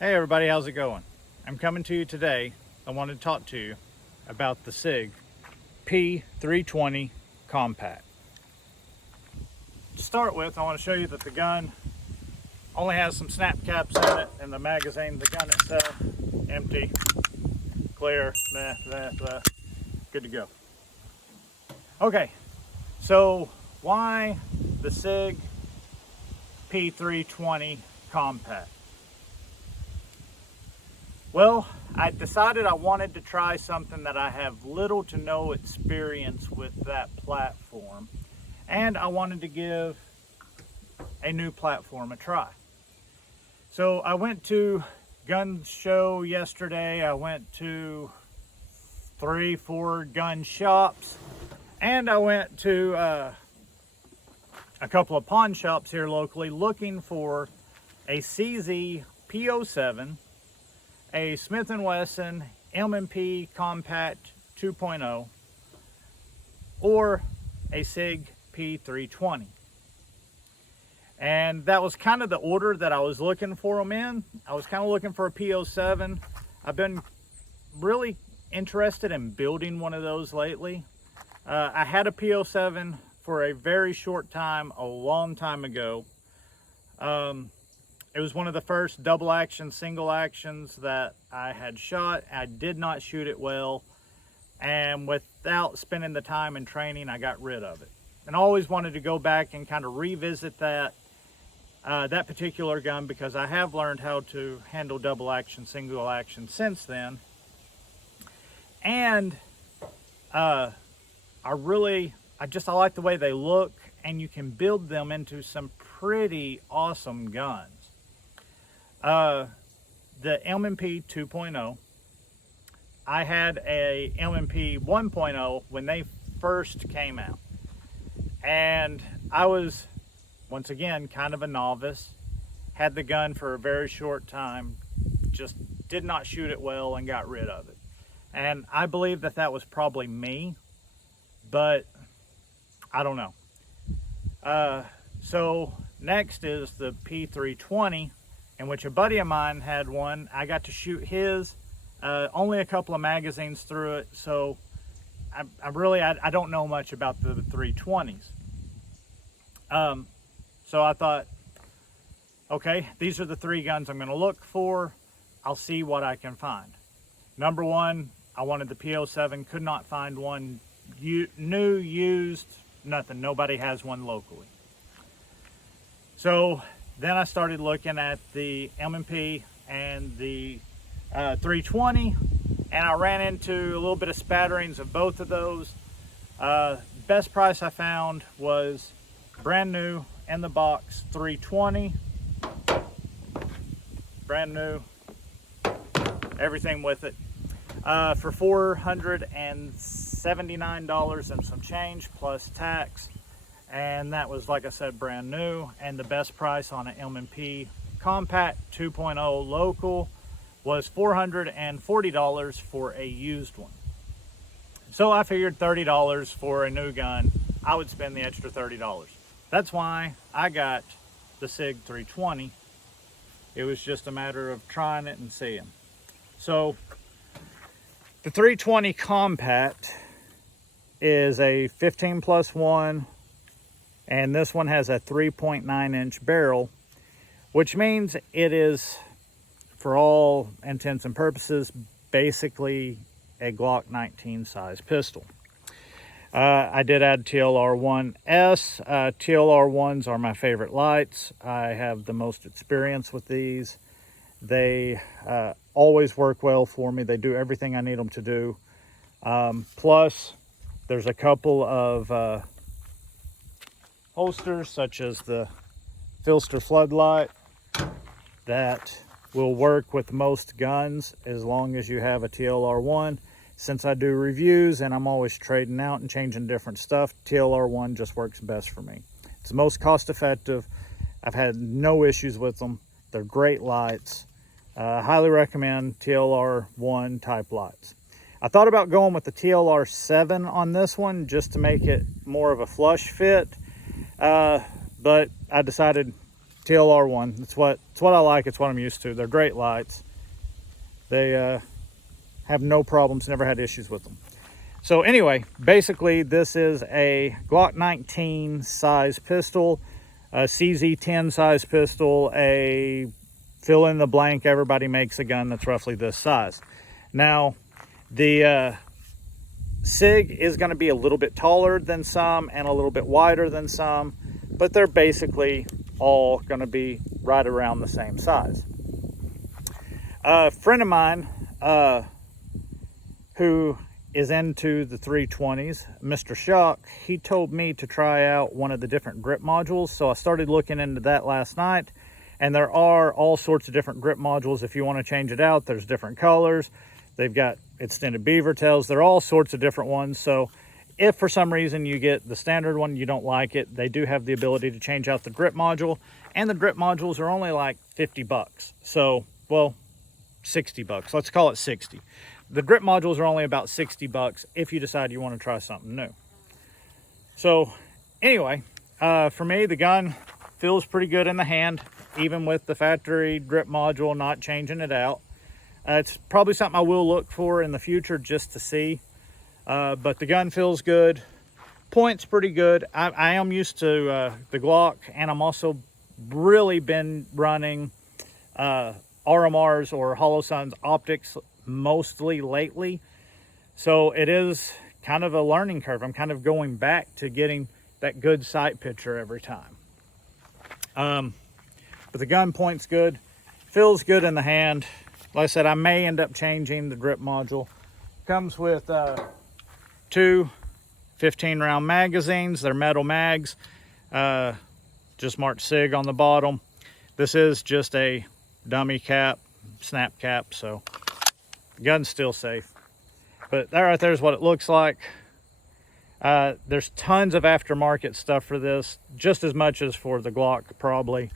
Hey everybody, how's it going? I'm coming to you today. I wanted to talk to you about the SIG P320 Compact. To start with, I want to show you that the gun only has some snap caps in it, and the magazine, the gun itself, empty, clear, good to go. Okay, so why the SIG P320 Compact? Well, I decided I wanted to try something that I have little to no experience with that platform, and I wanted to give a new platform a try. So I went to gun show yesterday. I went to 3-4 gun shops, and I went to a couple of pawn shops here locally looking for a CZ P07, a Smith & Wesson M&P Compact 2.0, or a SIG P320. And that was kind of the order that I was looking for them in. I was kind of looking for a P07. I've been really interested in building one of those lately. I had a P07 for a very short time, a long time ago. It was one of the first double action, single actions that I had shot. I did not shoot it well, and without spending the time in training, I got rid of it. And I always wanted to go back and kind of revisit that particular gun, because I have learned how to handle double action, single action since then. And I like the way they look, and you can build them into some pretty awesome guns. The M&P 2.0, I had a M&P 1.0 when they first came out, and I was, once again, kind of a novice, had the gun for a very short time, just did not shoot it well and got rid of it. And I believe that that was probably me, but I don't know. So next is the P320, in which a buddy of mine had one. I got to shoot his, only a couple of magazines through it, so I don't know much about the 320s. So I thought, okay, these are the three guns I'm going to look for. I'll see what I can find. Number one, I wanted the P07, could not find one new, used, nothing. Nobody has one locally. So then I started looking at the M&P and the 320, and I ran into a little bit of spatterings of both of those. Best price I found was brand new in the box 320, brand new, everything with it, for $479 and some change plus tax. And that was, like I said, brand new. And the best price on an M&P Compact 2.0 local was $440 for a used one. So I figured $30 for a new gun, I would spend the extra $30. That's why I got the SIG 320. It was just a matter of trying it and seeing. So the 320 Compact is a 15+1, and this one has a 3.9-inch barrel, which means it is, for all intents and purposes, basically a Glock 19 size pistol. I did add TLR1S. TLR1s are my favorite lights. I have the most experience with these. They always work well for me. They do everything I need them to do. Plus, there's a couple of holsters, such as the Filster floodlight, that will work with most guns as long as you have a TLR1. Since I do reviews and I'm always trading out and changing different stuff, TLR1 just works best for me. It's the most cost effective. I've had no issues with them. They're great lights. Highly recommend TLR1 type lights. I thought about going with the TLR7 on this one just to make it more of a flush fit. But I decided TLR1. It's what I like. It's what I'm used to. They're great lights. They have no problems, never had issues with them. So anyway, basically this is a Glock 19 size pistol, a CZ10 size pistol, a fill in the blank. Everybody makes a gun that's roughly this size. Now, the SIG is going to be a little bit taller than some and a little bit wider than some, but they're basically all going to be right around the same size. A friend of mine who is into the 320s, Mr. Shock, he told me to try out one of the different grip modules. So I started looking into that last night, and there are all sorts of different grip modules. If you want to change it out, there's different colors. They've got extended beaver tails. There are all sorts of different ones. So if for some reason you get the standard one, you don't like it, they do have the ability to change out the grip module, and the grip modules are only like 50 bucks. So, well, 60 bucks. Let's call it 60. The grip modules are only about 60 bucks if you decide you want to try something new. So anyway, for me, the gun feels pretty good in the hand, even with the factory grip module, not changing it out. It's probably something I will look for in the future just to see. But the gun feels good. Point's pretty good. I am used to the Glock, and I'm also really been running RMRs or Holosun's optics mostly lately. So it is kind of a learning curve. I'm kind of going back to getting that good sight picture every time. But the gun point's good. Feels good in the hand. Like I said, I may end up changing the grip module. Comes with two 15-round magazines. They're metal mags. Just marked SIG on the bottom. This is just a dummy cap, snap cap, so the gun's still safe. But that right there is what it looks like. There's tons of aftermarket stuff for this, just as much as for the Glock, probably.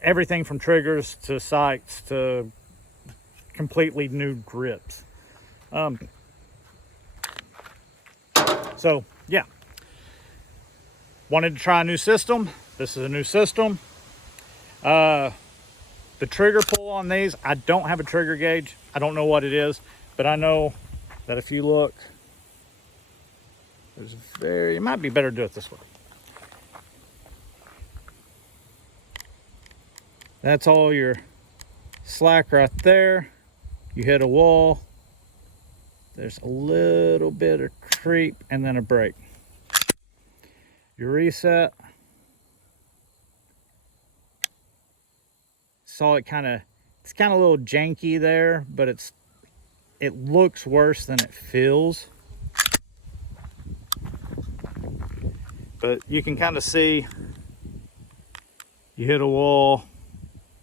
Everything from triggers to sights to completely new grips. So yeah, wanted to try a new system. This is a new system. The trigger pull on these, I don't have a trigger gauge. I don't know what it is, but I know that if you look, it might be better to do it this way. That's all your slack right there. You hit a wall, there's a little bit of creep and then a break. Your reset. Saw it it's kind of a little janky there, but it looks worse than it feels. But you can kind of see, you hit a wall,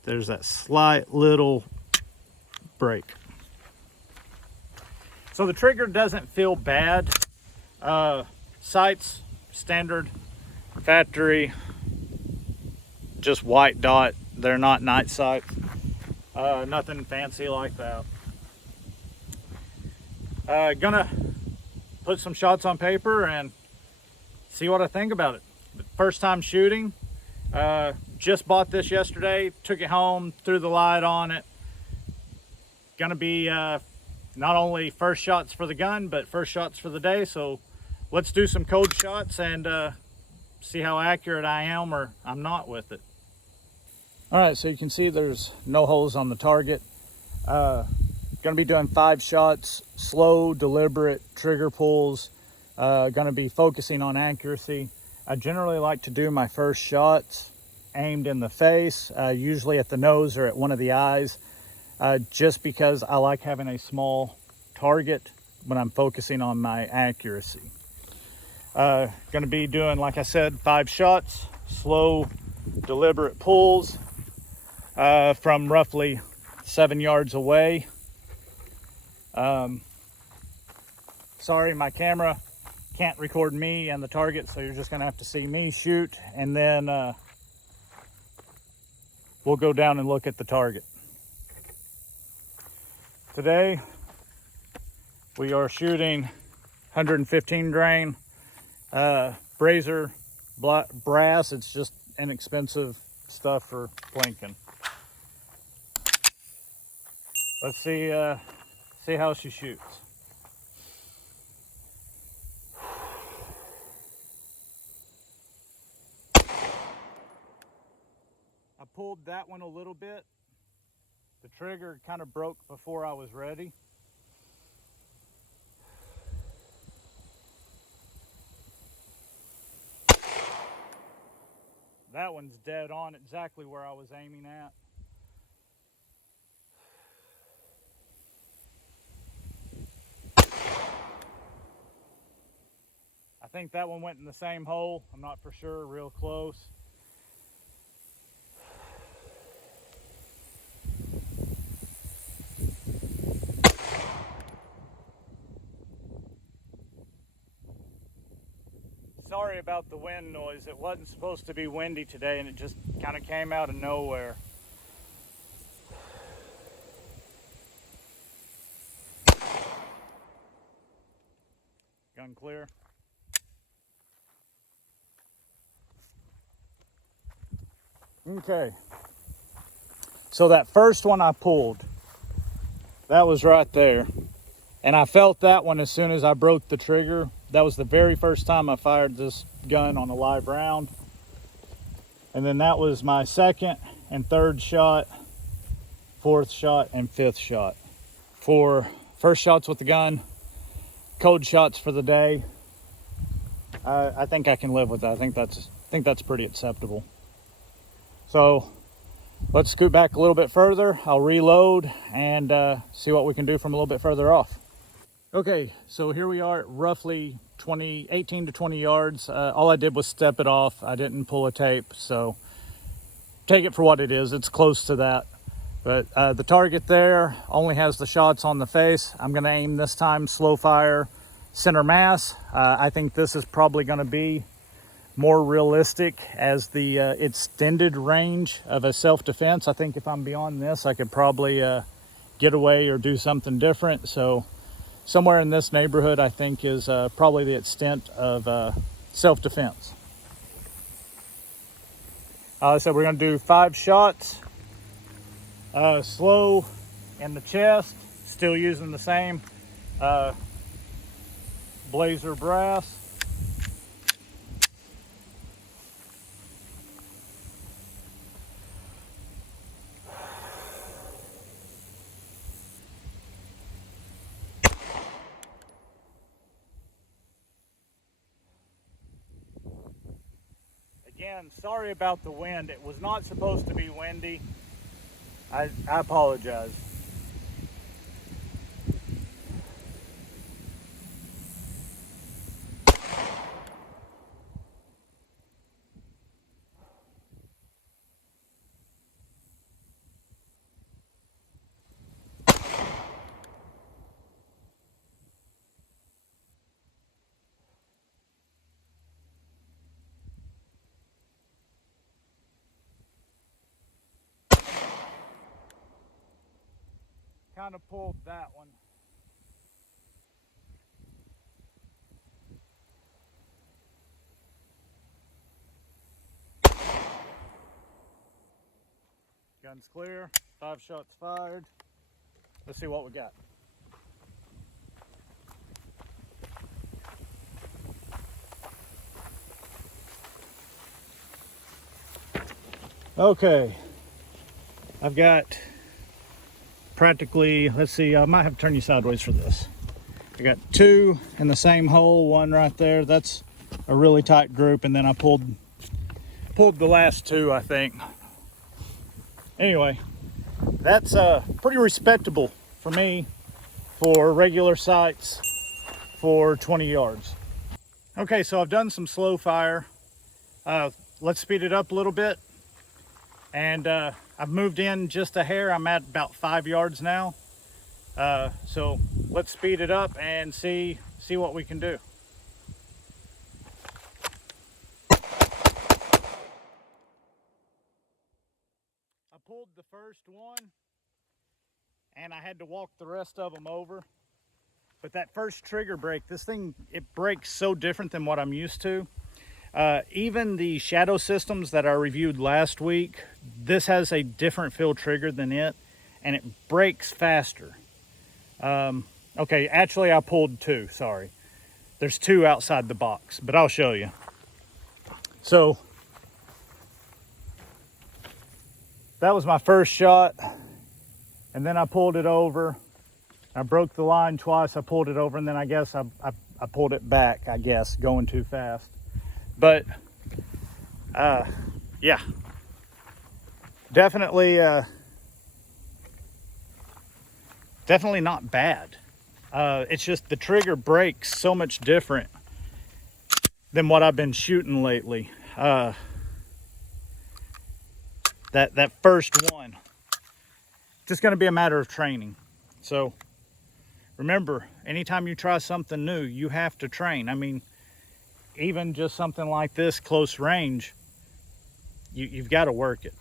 there's that slight little break. So the trigger doesn't feel bad. Sights, standard, factory, just white dot. They're not night sights. Nothing fancy like that. Gonna put some shots on paper and see what I think about it. First time shooting. Just bought this yesterday, took it home, threw the light on it. Gonna be not only first shots for the gun, but first shots for the day. So let's do some cold shots and see how accurate I am or I'm not with it. All right, so you can see there's no holes on the target. Gonna be doing 5 shots, slow, deliberate trigger pulls. Gonna be focusing on accuracy. I generally like to do my first shots aimed in the face, usually at the nose or at one of the eyes, just because I like having a small target when I'm focusing on my accuracy. Gonna be doing, like I said, 5 shots, slow, deliberate pulls from roughly 7 yards away. Sorry, my camera can't record me and the target, so you're just gonna have to see me shoot, and then we'll go down and look at the target. Today we are shooting 115 grain brazier brass. It's just inexpensive stuff for plinking. Let's see how she shoots. I pulled that one a little bit. The trigger kind of broke before I was ready. That one's dead on, exactly where I was aiming at. I think that one went in the same hole. I'm not for sure, real close. Sorry about the wind noise. It wasn't supposed to be windy today and it just kind of came out of nowhere. Gun clear. Okay. So that first one I pulled, that was right there. And I felt that one as soon as I broke the trigger. That was the very first time I fired this gun on a live round. And then that was my second and third shot, fourth shot, and fifth shot. For first shots with the gun, code shots for the day, I think I can live with that. I think that's pretty acceptable. So let's scoot back a little bit further. I'll reload and see what we can do from a little bit further off. Okay, so here we are at roughly 18 to 20 yards. All I did was step it off. I didn't pull a tape, so take it for what it is. It's close to that. But the target there only has the shots on the face. I'm gonna aim this time slow fire, center mass. I think this is probably gonna be more realistic as the extended range of a self-defense. I think if I'm beyond this, I could probably get away or do something different. So somewhere in this neighborhood, I think, is probably the extent of self-defense. So we're gonna do 5 shots, slow in the chest, still using the same Blazer brass. Again, sorry about the wind. It was not supposed to be windy. I apologize. Kind of pulled that one. Gun's clear, 5 shots fired. Let's see what we got. Okay, I've got practically, let's see, I might have to turn you sideways for this. I got 2 in the same hole, 1 right there. That's a really tight group, and then I pulled the last 2, I think. Anyway, that's pretty respectable for me for regular sights for 20 yards. Okay, so I've done some slow fire. Let's speed it up a little bit. And I've moved in just a hair. I'm at about 5 yards now. So let's speed it up and see what we can do. I pulled the first one and I had to walk the rest of them over. But that first trigger break, this thing, it breaks so different than what I'm used to. Even the shadow systems that I reviewed last week, this has a different feel trigger than it, and it breaks faster. Okay, actually I pulled two, sorry. There's two outside the box, but I'll show you. So that was my first shot, and then I pulled it over. I broke the line twice, I pulled it over, and then I guess I pulled it back, I guess, going too fast. But yeah, definitely not bad. It's just the trigger breaks so much different than what I've been shooting lately. That first one, just going to be a matter of training. So remember, anytime you try something new, you have to train. I mean, even just something like this close range, you've got to work it.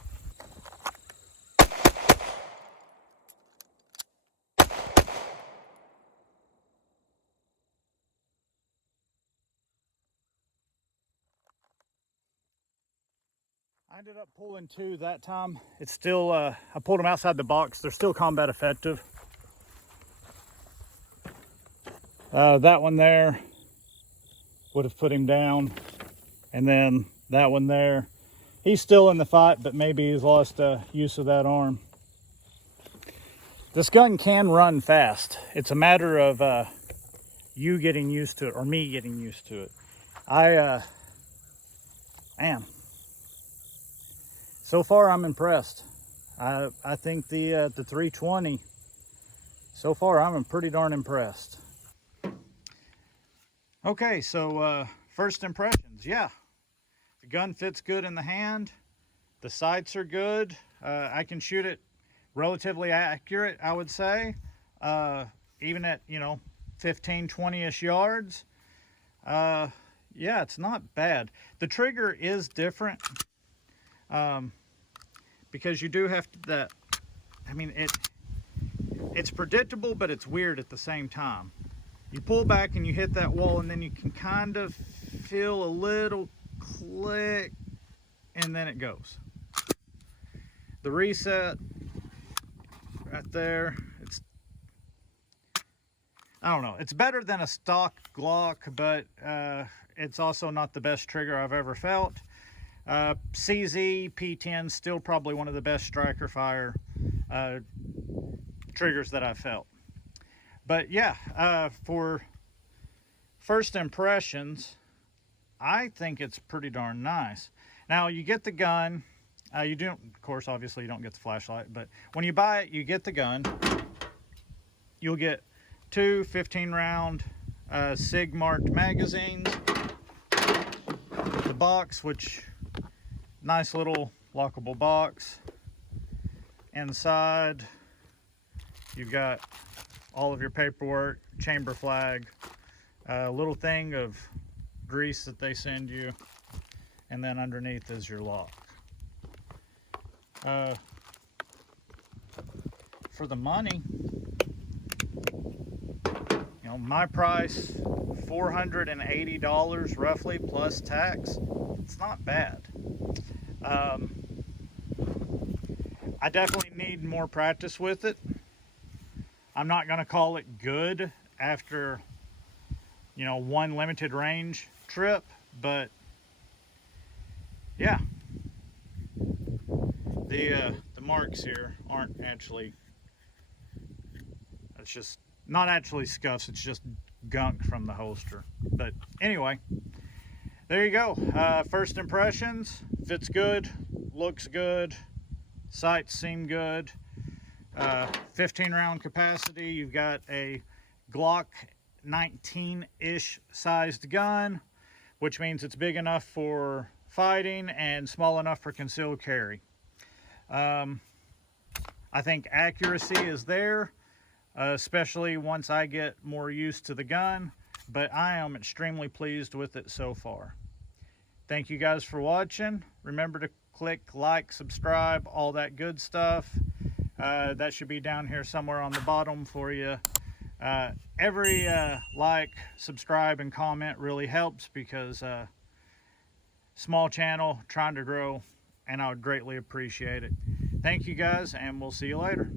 I ended up pulling two that time. It's still, I pulled them outside the box. They're still combat effective. That one there would have put him down. And then that one there, he's still in the fight, but maybe he's lost use of that arm. This gun can run fast. It's a matter of you getting used to it, or me getting used to it. Man, so far I'm impressed. I think the 320, so far I'm pretty darn impressed. Okay, so first impressions, yeah. The gun fits good in the hand. The sights are good. I can shoot it relatively accurate, I would say. Even at, 15, 20-ish yards. Yeah, it's not bad. The trigger is different. Because you do have to, it's predictable, but it's weird at the same time. You pull back and you hit that wall, and then you can kind of feel a little click, and then it goes. The reset right there, I don't know, it's better than a stock Glock, but it's also not the best trigger I've ever felt. CZ P10 still probably one of the best striker fire triggers that I've felt. But yeah, for first impressions, I think it's pretty darn nice. Now you get the gun, you don't, of course, obviously you don't get the flashlight, but when you buy it, you get the gun. You'll get two 15-round SIG marked magazines. The box, which nice little lockable box. Inside, you've got all of your paperwork, chamber flag, a little thing of grease that they send you, and then underneath is your lock. For the money, my price, $480 roughly plus tax. It's not bad. I definitely need more practice with it. I'm not going to call it good after, one limited range trip, but yeah, the marks here aren't actually, it's just not actually scuffs, it's just gunk from the holster. But anyway, there you go. First impressions, fits good, looks good, sights seem good. 15-round capacity. You've got a Glock 19-ish sized gun, which means it's big enough for fighting and small enough for concealed carry. I think accuracy is there, especially once I get more used to the gun, but I am extremely pleased with it so far. Thank you guys for watching. Remember to click like, subscribe, all that good stuff. That should be down here somewhere on the bottom for you. Every like, subscribe, and comment really helps, because small channel trying to grow, and I would greatly appreciate it. Thank you guys, and we'll see you later.